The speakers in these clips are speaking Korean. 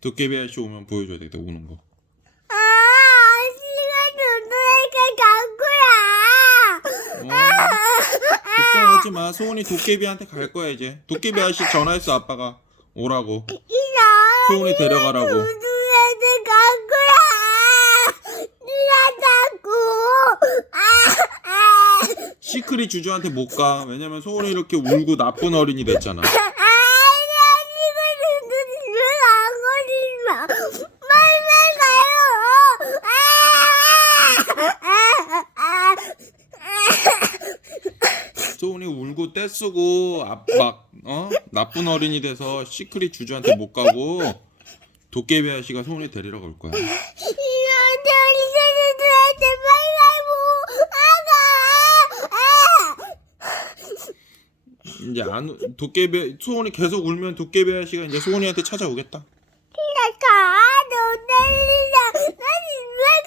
도깨비 아저씨 오면 보여줘야 되겠다 우는 거. 아, 아저씨가 누나에게 간 거야. 어, 걱정하지 마. 소은이 도깨비한테 갈 거야 이제. 도깨비 아저씨 전화했어 아빠가 오라고. 소은이 데려가라고. 누나한테 간 거야. 누나 자꾸. 아, 아. 시크릿 주주한테 못 가. 왜냐면 소은이 이렇게 울고 나쁜 어린이 됐잖아. 안 마. 빨리 가요. 아, 아. 소은이 울고 떼쓰고 아, 막 어? 나쁜 어린이 돼서 시크릿 주주한테 못 가고 도깨비 아저씨가 소은이 데리러 갈 거야. 이런데 우리 친구들한테 빨리 가고 아가. 이제 안 우- 도깨비 소은이 계속 울면 도깨비 아저씨가 이제 소은이한테 찾아오겠다. 가. 너 때리자. 나 집에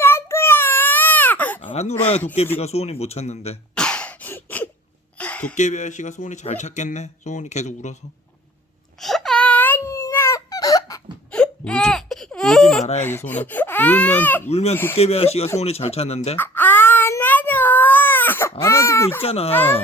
갈 거야. 안 울어야 도깨비가 소은이 못 찾는데. 도깨비 아저씨가 소은이 잘 찾겠네. 소은이 계속 울어서. 울지, 울지 말아야지 소은아. 울면 울면 도깨비 아저씨가 소은이 잘 찾는데. 안아줘. 안아주고 있잖아.